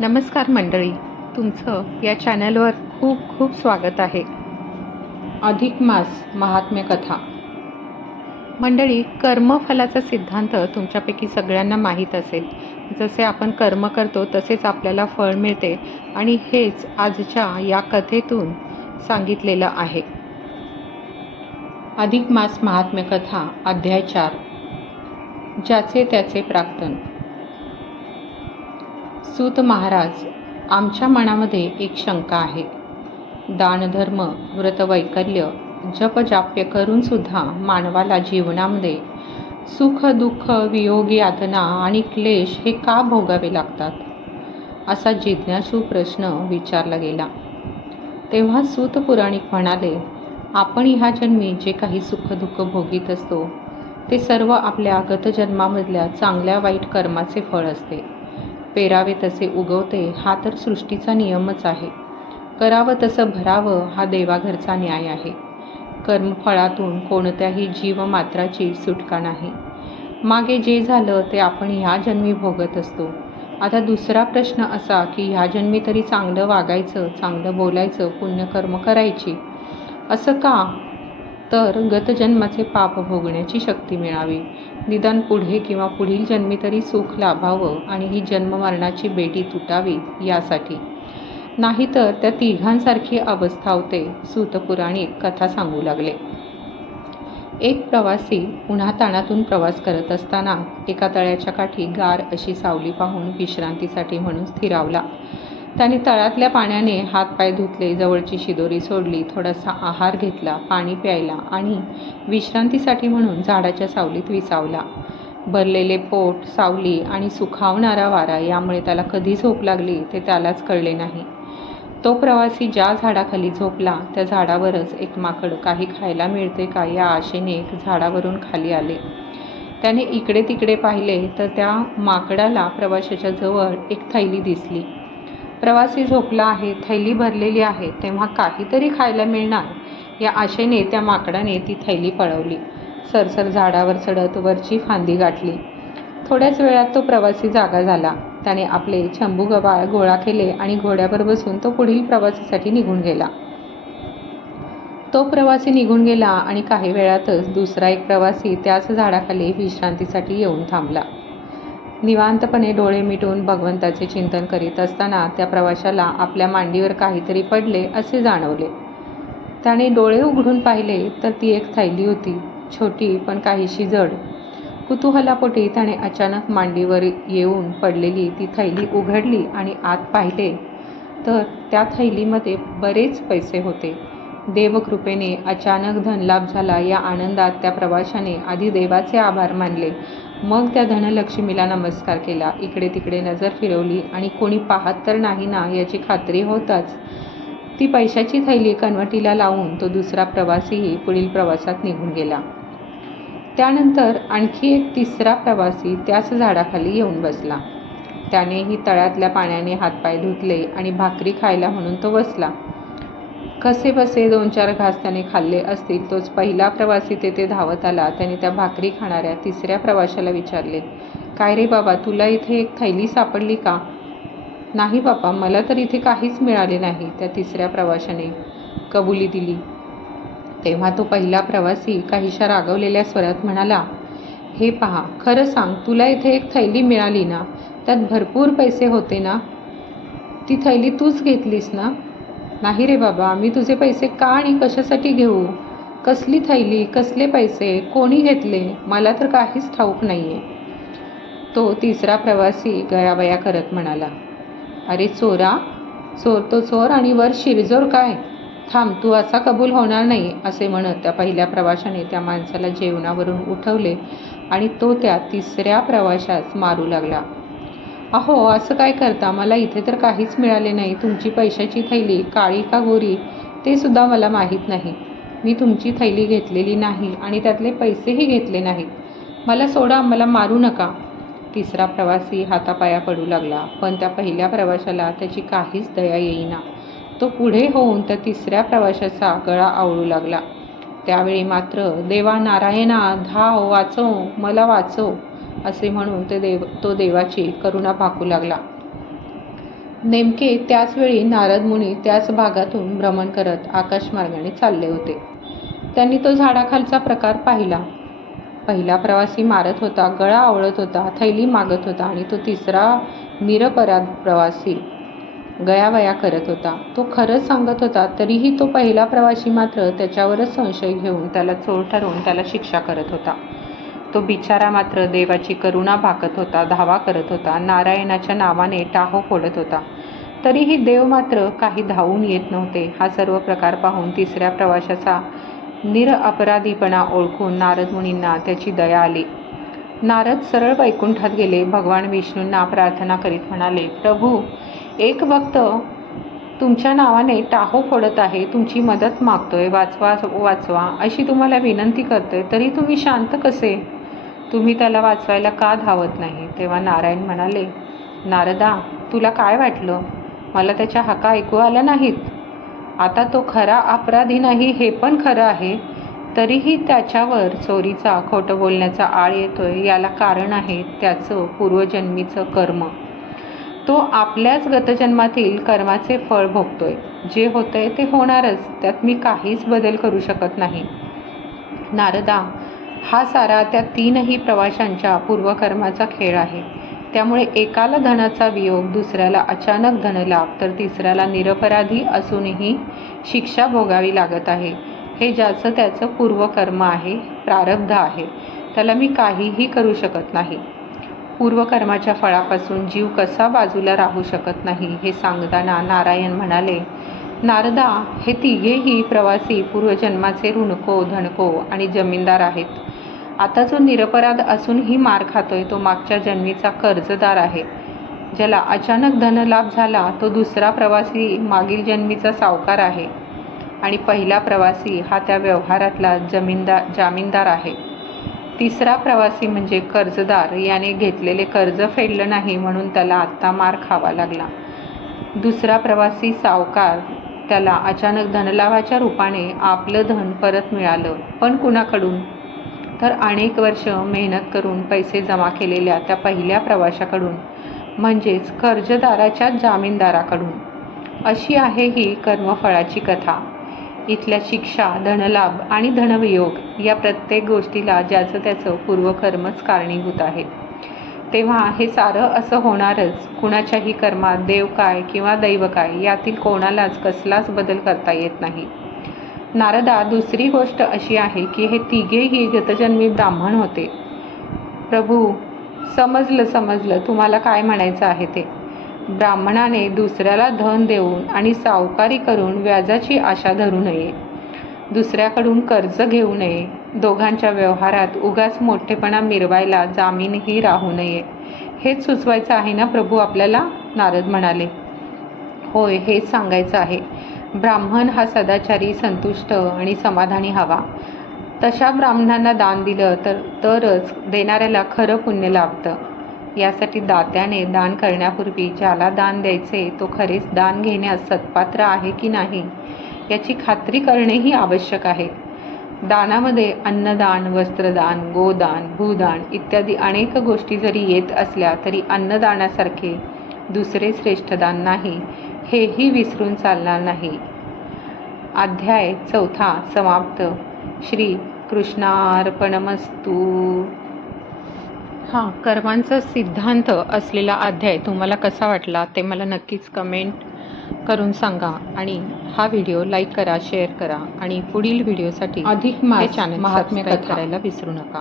नमस्कार मंडळी, तुमचं या चॅनलवर खूप खूप स्वागत आहे. अधिक मास महात्म्य कथा. मंडळी, कर्मफलाचा सिद्धांत तुमच्यापैकी सगळ्यांना माहीत असेल. जसे आपण कर्म करतो तसेच आपल्याला फळ मिळते आणि हेच आजच्या या कथेतून सांगितलेलं आहे. अधिक मास महात्म्य कथा अध्याय 4. ज्याचे त्याचे प्राक्तन. सूत महाराज, आमच्या मनामध्ये एक शंका आहे. दानधर्म, व्रतवैकल्य, जपजाप्य करून सुद्धा मानवाला जीवनामध्ये सुख दुःख, वियोग, यातना आणि क्लेश हे का भोगावे लागतात, असा जिज्ञासू प्रश्न विचारला गेला. तेव्हा सूत पुराणिक म्हणाले, आपण ह्या जन्मी जे काही सुख दुःख भोगीत असतो ते सर्व आपल्या गतजन्मामधल्या चांगल्या वाईट कर्माचे फळ असते. पेरावे तसे उगवते हा तर सृष्टीचा नियमच आहे. करावं तसं भरावं हा देवाघरचा न्याय आहे. कर्मफळातून कोणत्याही जीवमात्राची सुटका नाही. मागे जे झालं ते आपण ह्या जन्मी भोगत असतो. आता दुसरा प्रश्न असा की ह्या जन्मी तरी चांगलं वागायचं, चांगलं बोलायचं, पुण्यकर्म करायची. असं का? तर गतजन्माचे पाप भोगण्याची शक्ती मिळावी, निदान पुढे किंवा पुढील जन्मी तरी सुख लाभावं आणि ही जन्ममरणाची बेडी तुटावी यासाठी. नाहीतर त्या तिघांसारखी अवस्था होते. सूतपुराणिक कथा सांगू लागले. एक प्रवासी उन्हाताणातून प्रवास करत असताना एका तळ्याच्या काठी गार अशी सावली पाहून विश्रांतीसाठी म्हणून स्थिरावला. त्याने तळ्यातल्या पाण्याने हातपाय धुतले, जवळची शिदोरी सोडली, थोडासा आहार घेतला, पाणी प्यायला आणि विश्रांतीसाठी म्हणून झाडाच्या सावलीत विसावला. भरलेले पोट, सावली आणि सुखावणारा वारा यामुळे त्याला कधी झोप लागली ते त्यालाच कळले नाही. तो प्रवासी ज्या झाडाखाली झोपला त्या झाडावरच एक माकड काही खायला मिळते का या आशेने झाडावरून खाली आले. त्याने इकडे तिकडे पाहिले तर त्या माकडाला प्रवाशाच्या जवळ एक थैली दिसली. प्रवासी झोपला आहे, थैली भरलेली आहे, तेव्हा काहीतरी खायला मिळणार या आशेने त्या माकडाने ती थैली पळवली. सरसर झाडावर चढत वरची फांदी गाठली. थोड्याच वेळात तो प्रवासी जागा झाला. त्याने आपले चंबू गबाळ गोळा केले आणि घोड्यावर बसून तो पुढील प्रवासासाठी निघून गेला. तो प्रवासी निघून गेला आणि काही वेळातच दुसरा एक प्रवासी त्याच झाडाखाली विश्रांतीसाठी येऊन थांबला. निवांतपणे डोळे मिटून भगवंताचे चिंतन करीत असताना त्या प्रवाशाला आपल्या मांडीवर काहीतरी पडले असे जाणवले. त्याने डोळे उघडून पाहिले तर ती एक थैली होती, छोटी पण काहीशी जड. कुतूहलापोटी त्याने अचानक मांडीवर येऊन पडलेली ती थैली उघडली आणि आत पाहिले तर त्या थैलीमध्ये बरेच पैसे होते. देवकृपेने अचानक धनलाभ झाला या आनंदात त्या प्रवाशाने आधी देवाचे आभार मानले, मग त्या धनलक्ष्मीला नमस्कार केला. इकडे तिकडे नजर फिरवली आणि कोणी पाहत तर नाही ना याची खात्री होताच ती पैशाची थैली कनवटीला लावून तो दुसरा प्रवासीही पुढील प्रवासात निघून गेला. त्यानंतर आणखी एक तिसरा प्रवासी त्याच झाडाखाली येऊन बसला. त्यानेही तळ्यातल्या पाण्याने हातपाय धुतले आणि भाकरी खायला म्हणून तो बसला. कसे बसे 2-4 घास त्याने खाल्ले असतील तोच पहिला प्रवासी तेथे धावत आला. त्याने त्या भाकरी खाणाऱ्या तिसऱ्या प्रवाशाला विचारले, काय रे बाबा, तुला इथे एक थैली सापडली का? नाही बाबा, मला तर इथे काहीच मिळाले नाही, त्या तिसऱ्या प्रवाशाने कबुली दिली. तेव्हा तो पहिला प्रवासी काहीशा रागवलेल्या स्वरात म्हणाला, हे पहा, खरं सांग, तुला इथे एक थैली मिळाली ना, त्यात भरपूर पैसे होते ना, ती थैली तूच घेतलीस ना? नाही रे बाबा, मी तुझे पैसे का आणि कशासाठी घेऊ? कसली थैली, कसले पैसे, कोणी घेतले, मला तर काहीच ठाऊक नाहीये. तो तिसरा प्रवासी गयावया करत म्हणाला, अरे चोरा, चोर तो चोर आणि वर शिरजोर काय? थांब, तू असा कबूल होणार नाही, असे म्हणत त्या पहिल्या प्रवाशाने त्या माणसाला जेवणावरून उठवले आणि तो त्या तिसऱ्या प्रवाशास मारू लागला. अहो, असं काय करता? मला इथे तर काहीच मिळाले नाही. तुमची पैशाची थैली काळी का गोरी ते सुद्धा मला माहीत नाही. मी तुमची थैली घेतलेली नाही आणि त्यातले पैसेही घेतले नाहीत. मला सोडा, मला मारू नका. तिसरा प्रवासी हातापाया पडू लागला, पण त्या पहिल्या प्रवाशाला त्याची काहीच दया येईना. तो पुढे होऊन त्या तिसऱ्या प्रवाशाचा गळा आवळू लागला. त्यावेळी मात्र देवा नारायणा, धाव, वाचव, मला वाचव, असे म्हणून तो देवाची करुणा भाकू लागला. नेमके त्याच वेळी नारद मुनी त्याच भागातून भ्रमण करत आकाशमार्गाने चालले होते. त्यांनी तो झाडाखालचा प्रकार पाहिला. पहिला प्रवासी मारत होता, गळा आवळत होता, थैली मागत होता आणि तो तिसरा निरपराध प्रवासी गयावया करत होता. तो खरंच सांगत होता, तरीही तो पहिला प्रवासी मात्र त्याच्यावरच संशय घेऊन त्याला चोर ठरवून त्याला शिक्षा करत होता. तो बिचारा मात्र देवाची करुणा भाकत होता, धावा करत होता, नारायणाच्या नावाने टाहो फोडत होता. तरीही देव मात्र काही धावून येत नव्हते. हा सर्व प्रकार पाहून तिसऱ्या प्रवाशाचा निरअपराधीपणा ओळखून नारद मुनींना त्याची दया आली. नारद सरळ वैकुंठात गेले. भगवान विष्णूंना प्रार्थना करीत म्हणाले, प्रभू, एक भक्त तुमच्या नावाने टाहो फोडत आहे, तुमची मदत मागतोय, वाचवा वाचवा अशी तुम्हाला विनंती करतोय, तरी तुम्ही शांत कसे? तुम्ही त्याला वाचवायला का धावत नाही? तेव्हा नारायण म्हणाले, नारदा, तुला काय वाटलं? मला त्याच्या हाका ऐकू आल्या नाहीत. आता तो खरा अपराधी नाही हे पण खरं आहे, तरीही त्याच्यावर चोरीचा, खोटं बोलण्याचा आळ येतोय. याला कारण आहे त्याचं पूर्वजन्मीचं कर्म. तो आपल्याच गतजन्मातील कर्माचे फळ भोगतोय. जे होतंय ते होणारच, त्यात मी काहीच बदल करू शकत नाही. नारदा, हा सारा त्या तीनही प्रवाशांच्या पूर्वकर्माचा खेळ आहे. त्यामुळे एकाला धनाचा वियोग, दुसऱ्याला अचानक धनलाभ, तर तिसऱ्याला निरपराधी असूनही शिक्षा भोगावी लागत आहे. हे ज्याचं त्याचं पूर्वकर्म आहे, प्रारब्ध आहे. त्याला मी काहीही करू शकत नाही. पूर्वकर्माच्या फळापासून जीव कसा बाजूला राहू शकत नाही हे सांगताना नारायण म्हणाले, नारदा, हे तिघेही प्रवासी पूर्वजन्माचे ऋणको, धनको आणि जमीनदार आहेत. आता जो निरपराध असूनही मार खातोय तो मागच्या जन्मीचा कर्जदार आहे. ज्याला अचानक धनलाभ झाला तो दुसरा प्रवासी मागील जन्मीचा सावकार आहे आणि पहिला प्रवासी हा त्या व्यवहारातला जामीनदार आहे. तिसरा प्रवासी म्हणजे कर्जदार, याने घेतलेले कर्ज फेडलं नाही म्हणून त्याला आत्ता मार खावा लागला. दुसरा प्रवासी सावकार, त्याला अचानक धनलाभाच्या रूपाने आपलं धन परत मिळालं, पण कुणाकडून? तर अनेक वर्ष मेहनत करून पैसे जमा केलेल्या त्या पहिल्या प्रवाशाकडून, म्हणजेच कर्जदाराच्या जामीनदाराकडून. अशी आहे ही कर्मफळाची कथा. इथल्या शिक्षा, धनलाभ आणि धनवियोग या प्रत्येक गोष्टीला ज्याचं त्याचं पूर्वकर्मच कारणीभूत आहे. तेव्हा हे सारं असं होणारच. कुणाच्याही कर्मात देव काय किंवा दैव काय यातील कोणालाच कसलाच बदल करता येत नाही. नारदा, दुसरी गोष्ट अशी आहे की हे तिघेही गतजन्मी ब्राह्मण होते. प्रभू, समजलं तुम्हाला काय म्हणायचं आहे ते. ब्राह्मणाने दुसऱ्याला धन देऊन आणि सावकारी करून व्याजाची आशा धरू नये. दुसऱ्याकडून कर्ज घेऊ नये. दोघांच्या व्यवहारात उगाच मोठेपणा मिरवायला जामीनही राहू नये. हेच सुचवायचं आहे ना प्रभू आपल्याला? नारद म्हणाले, होय, हेच सांगायचं आहे. ब्राह्मण हा सदाचारी, संतुष्ट आणि समाधानी हवा. तशा ब्राह्मणांना दान दिलं तरच देणाऱ्याला खरं पुण्य लाभतं. यासाठी दात्याने दान करण्यापूर्वी ज्याला दान द्यायचे तो खरेच दान घेण्यास सत्पात्र आहे की नाही याची खात्री करणेही आवश्यक आहे. दानामध्ये अन्नदान, वस्त्रदान, गोदान, भूदान इत्यादी अनेक गोष्टी जरी येत असल्या तरी अन्नदानासारखे दुसरे श्रेष्ठ दान नाही, हेही विसरून चालणार नाही. अध्याय 4 समाप्त. श्री कृष्णार्पणमस्तु. कर्मांचा सिद्धांत असलेला अध्याय तुम्हाला कसा वाटला ते मला नक्कीच कमेंट करून सांगा आणि हा व्हिडिओ लाईक करा, शेअर करा आणि पुढील व्हिडिओसाठी अधिक चॅनल सबस्क्राईब करायला विसरू नका.